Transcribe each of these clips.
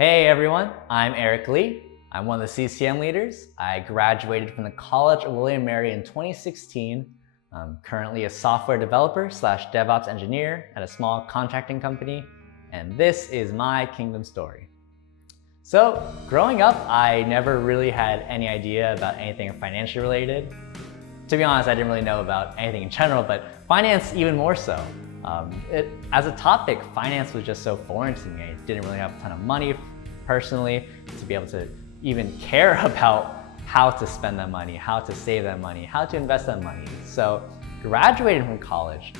Hey everyone, I'm Eric Lee. I'm one of the CCM leaders. I graduated from the College of William & Mary in 2016. I'm currently a software developer / DevOps engineer at a small contracting company, and this is my kingdom story. So, growing up, I never really had any idea about anything financially related. To be honest, I didn't really know about anything in general, but finance even more so. As a topic, finance was just so foreign to me. I didn't really have a ton of money personally to be able to even care about how to spend that money, how to save that money, how to invest that money. So graduating from college,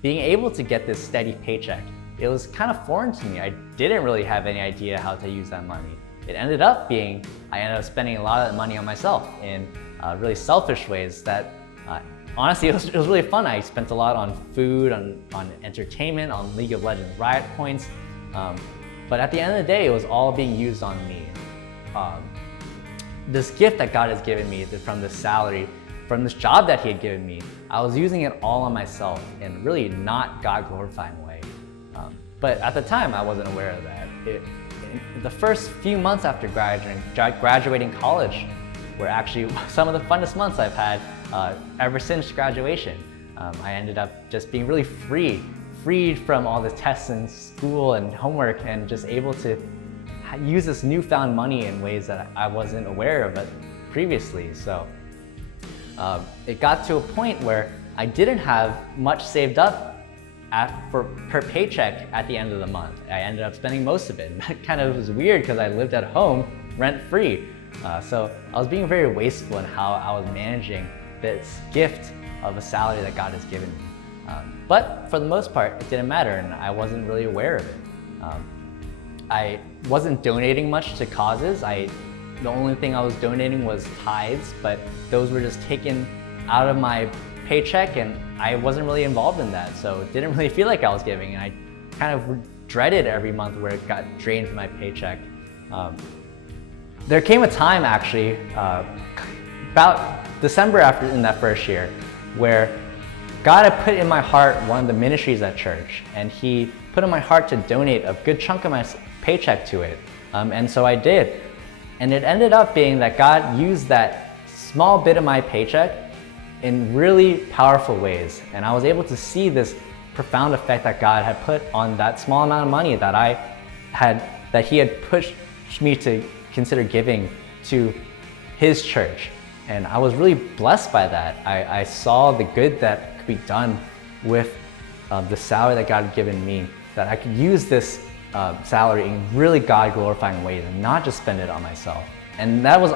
being able to get this steady paycheck, it was kind of foreign to me. I didn't really have any idea how to use that money. It ended up being, I ended up spending a lot of that money on myself in really selfish ways that honestly, it was really fun. I spent a lot on food, on entertainment, on League of Legends Riot points. But at the end of the day, it was all being used on me. This gift that God has given me from this salary, from this job that He had given me, I was using it all on myself in really not God glorifying way. But at the time, I wasn't aware of that. The first few months after graduating college were actually some of the funnest months I've had ever since graduation. I ended up just being really freed from all the tests in school and homework, and just able to use this newfound money in ways that I wasn't aware of it previously. So it got to a point where I didn't have much saved up per paycheck at the end of the month. I ended up spending most of it. And that kind of was weird because I lived at home rent-free. So I was being very wasteful in how I was managing this gift of a salary that God has given me. But for the most part, it didn't matter, and I wasn't really aware of it. I wasn't donating much to causes. The only thing I was donating was tithes, but those were just taken out of my paycheck, and I wasn't really involved in that. So it didn't really feel like I was giving, and I kind of dreaded every month where it got drained from my paycheck. There came a time actually, about December in that first year, where God had put in my heart one of the ministries at church, and He put in my heart to donate a good chunk of my paycheck to it. And so I did. And it ended up being that God used that small bit of my paycheck in really powerful ways. And I was able to see this profound effect that God had put on that small amount of money that He had pushed me to consider giving to His church. And I was really blessed by that. I saw the good that could be done with the salary that God had given me, that I could use this salary in really God glorifying ways and not just spend it on myself. And that was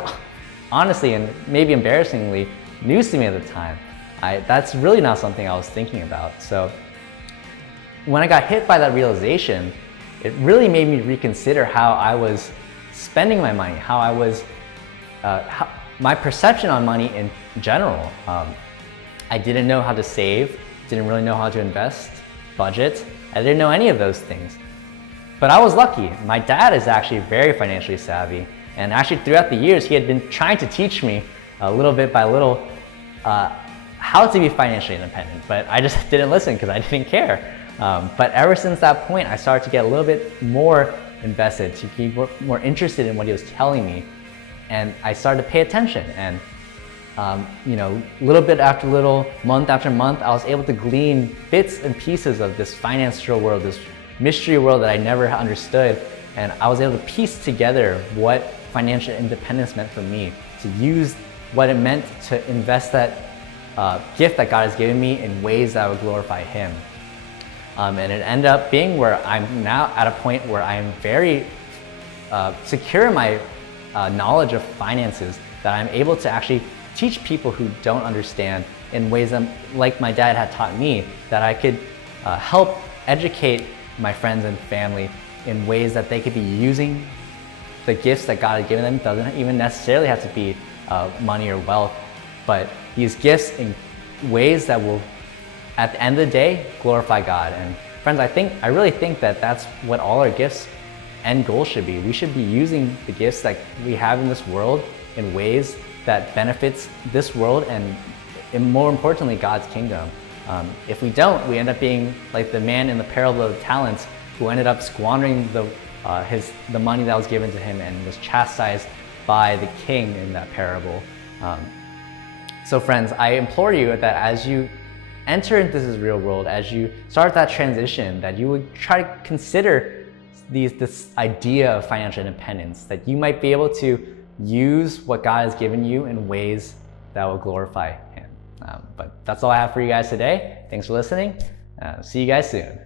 honestly, and maybe embarrassingly, news to me at the time. That's really not something I was thinking about. So when I got hit by that realization, it really made me reconsider how I was spending my money, how I was, my perception on money in general. I didn't know how to save, didn't really know how to invest, budget. I didn't know any of those things. But I was lucky. My dad is actually very financially savvy, and actually throughout the years, he had been trying to teach me little bit by little how to be financially independent, but I just didn't listen because I didn't care. But ever since that point, I started to get a little bit more invested, to be more interested in what he was telling me, and I started to pay attention. And little bit after little, month after month, I was able to glean bits and pieces of this financial world, this mystery world that I never understood. And I was able to piece together what financial independence meant for me, to use what it meant to invest that gift that God has given me in ways that would glorify Him. And it ended up being where I'm now at a point where I am very secure in my knowledge of finances, that I'm able to actually teach people who don't understand in ways that, like my dad had taught me, that I could help educate my friends and family in ways that they could be using the gifts that God had given them. It doesn't even necessarily have to be money or wealth, but these gifts in ways that will, at the end of the day, glorify God. And friends, I really think that that's what all our gifts end goal should be. We should be using the gifts that we have in this world in ways that benefits this world and more importantly, God's kingdom. If we don't, we end up being like the man in the parable of the talents who ended up squandering the the money that was given to him and was chastised by the king in that parable. So friends, I implore you that as you enter into this real world, as you start that transition, that you would try to consider this idea of financial independence, that you might be able to use what God has given you in ways that will glorify Him. But that's all I have for you guys today. Thanks for listening. See you guys soon.